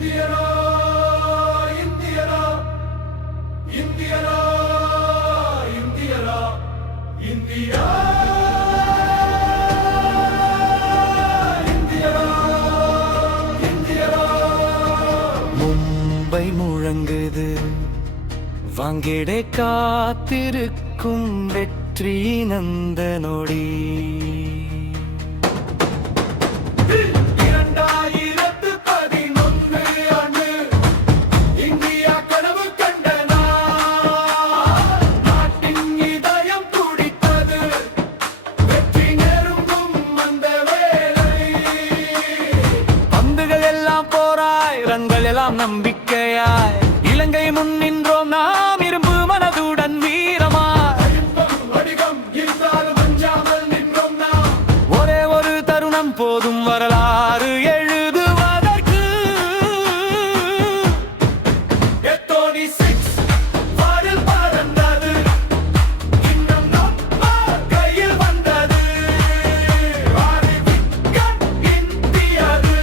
இந்தியரா இந்தியரா இந்தியரா இந்தியரா India இந்தியரா இந்தியரா Mumbai முழங்குது வாங்கிடே காத்திருக்கும் வெற்றி நந்தனொடி. 2011 ஆண்டு இந்தியா கனவு கண்ட நாள். நாட்டின் இதயம் துடித்தது, வெற்றி நெருங்கும் அந்த வேளை. பந்துகள் எல்லாம் போராய், ரன்கள் எல்லாம் நம்பிக்கையாய், இலங்கை முன் நின்றோம் நாம் இரும்பு மனதுடன் வீரமாய். வடிவம் இருந்தாலும் அஞ்சாமல் நின்றோம் நாம். ஒரே ஒரு தருணம் போதும் வரலாறு எழுதுவதற்கு. எத்தோனி 6 வானில் பறந்தது, இன்னும் நம்ம கையில் வந்தது. ஆறு விக்கெட் இந்தியது,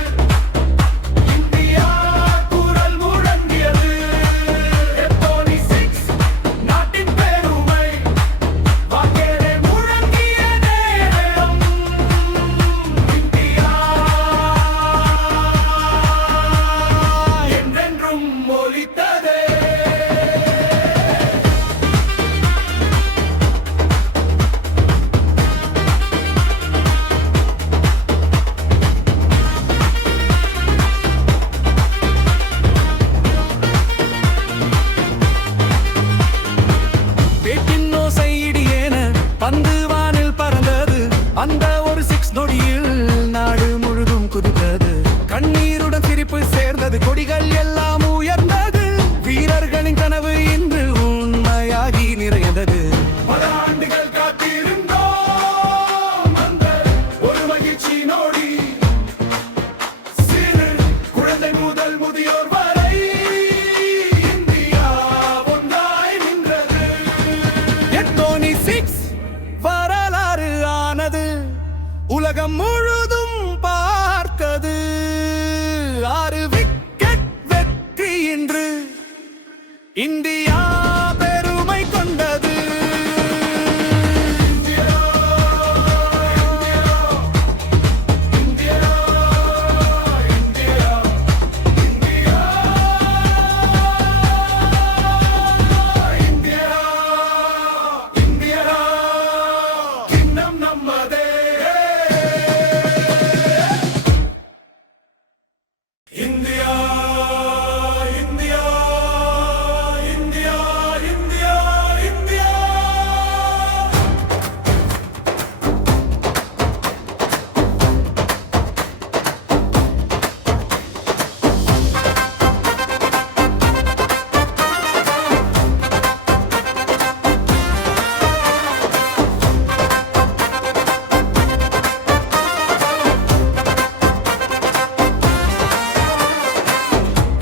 இந்தியா குரல் முழங்கியது. எத்தோனி 6 நாட்டின் பெருமை, வாங்கேரே முழங்கிய நேரம். இந்தியா என்றென்றும் ஒலித்ததே. பேட்டின் ஓசை இடியேன பந்து வானில் பறந்தது, அந்த ஒரு 6 நொடியில் நாடு முழுதும் குதித்தது. கண்ணீருடன் சிரிப்பு சேர்ந்தது, கொடிகள் எல்லாம் உயர்ந்தது. வீரர்களின் கனவு இன்று உண்மையாகி நிறைந்தது. பல ஆண்டுகள் காத்திருந்தோம் அந்த ஒரு மகிழ்ச்சி நொடி. சிறு குழந்தை முதல் முதியோர் வரை இந்தியா ஒன்றாய் நின்றது. எத்தோனி 6 வரலாறு ஆனது, உலகம் முழுதும் பார்த்தது. 6 விக்கெட் வெற்றி இன்று இந்தியா பெருமை கொண்டது. India India India India India India இன்னும் நம்மதே. India India India India India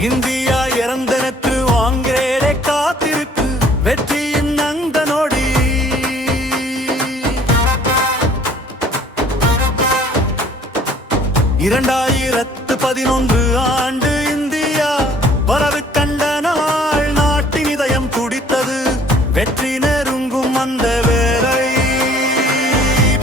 India இறந்தனத்து வாங்கிறே காத்திருக்கு, வெற்றியின் அந்த நொடி. இரண்டாயிரத்து 11 ஆண்டு இந்தியா வரவு கண்ட நாள். நாட்டின் இதயம் துடித்தது, வெற்றி நெருங்கும் அந்த வேளை.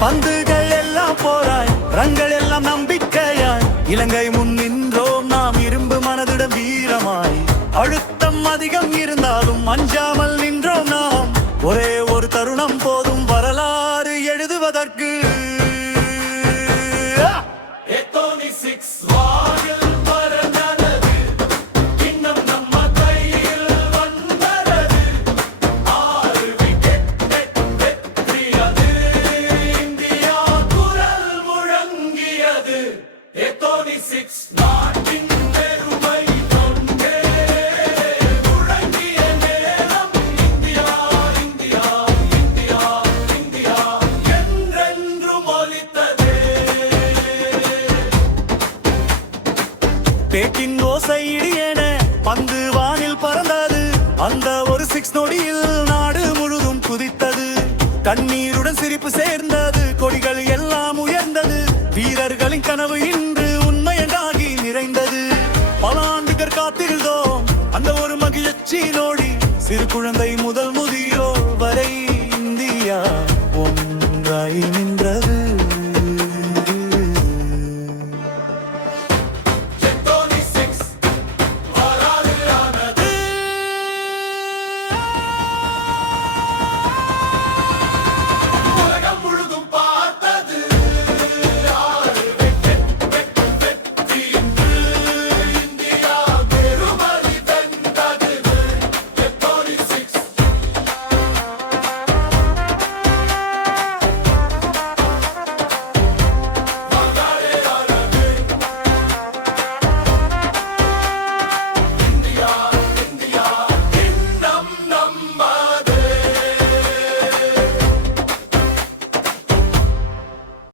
பந்துகள் எல்லாம் போராய், ரன்கள் எல்லாம் நம்பிக்கையாய், இலங்கை முன் நின்றோம் நாம் இரும்பு மனதுடன் வீரமாய். அழுத்தம் அதிகம் இருந்தாலும் அஞ்சாமல் நின்றோம் நாம். ஒரே ஒரு தருணம் போதும் வரலாறு எழுதுவதற்கு. எத்தோனி 6 வானில் பறந்தது, இன்னும் நம்ம கையில் வந்தது. 6 விக்கெட் வெற்றியது, இந்தியா குரல் முழங்கியது. எத்தோனி 6 நாட்டின் பெருமை கொண்டே முழங்கிய நேரம். இந்தியா இந்தியா இந்தியா இந்தியா என்றென்றும் ஒலித்ததே. பேட்டின் ஓசை இடியேன பந்து வானில் பறந்தது, அந்த ஒரு 6 நொடியில் நாடு முழுதும் குதித்தது. கண்ணீருடன் சிரிப்பு சேர்ந்தது, கொடிகள் எல்லாம் உயர்ந்தது. வீரர்களின் கனவு இன்று உண்மையாகி நிறைந்தது. பல ஆண்டுகள் காத்திருந்தோம் அந்த ஒரு மகிழ்ச்சி நொடி சிறு குழந்தை முதல் முதியோர் வரை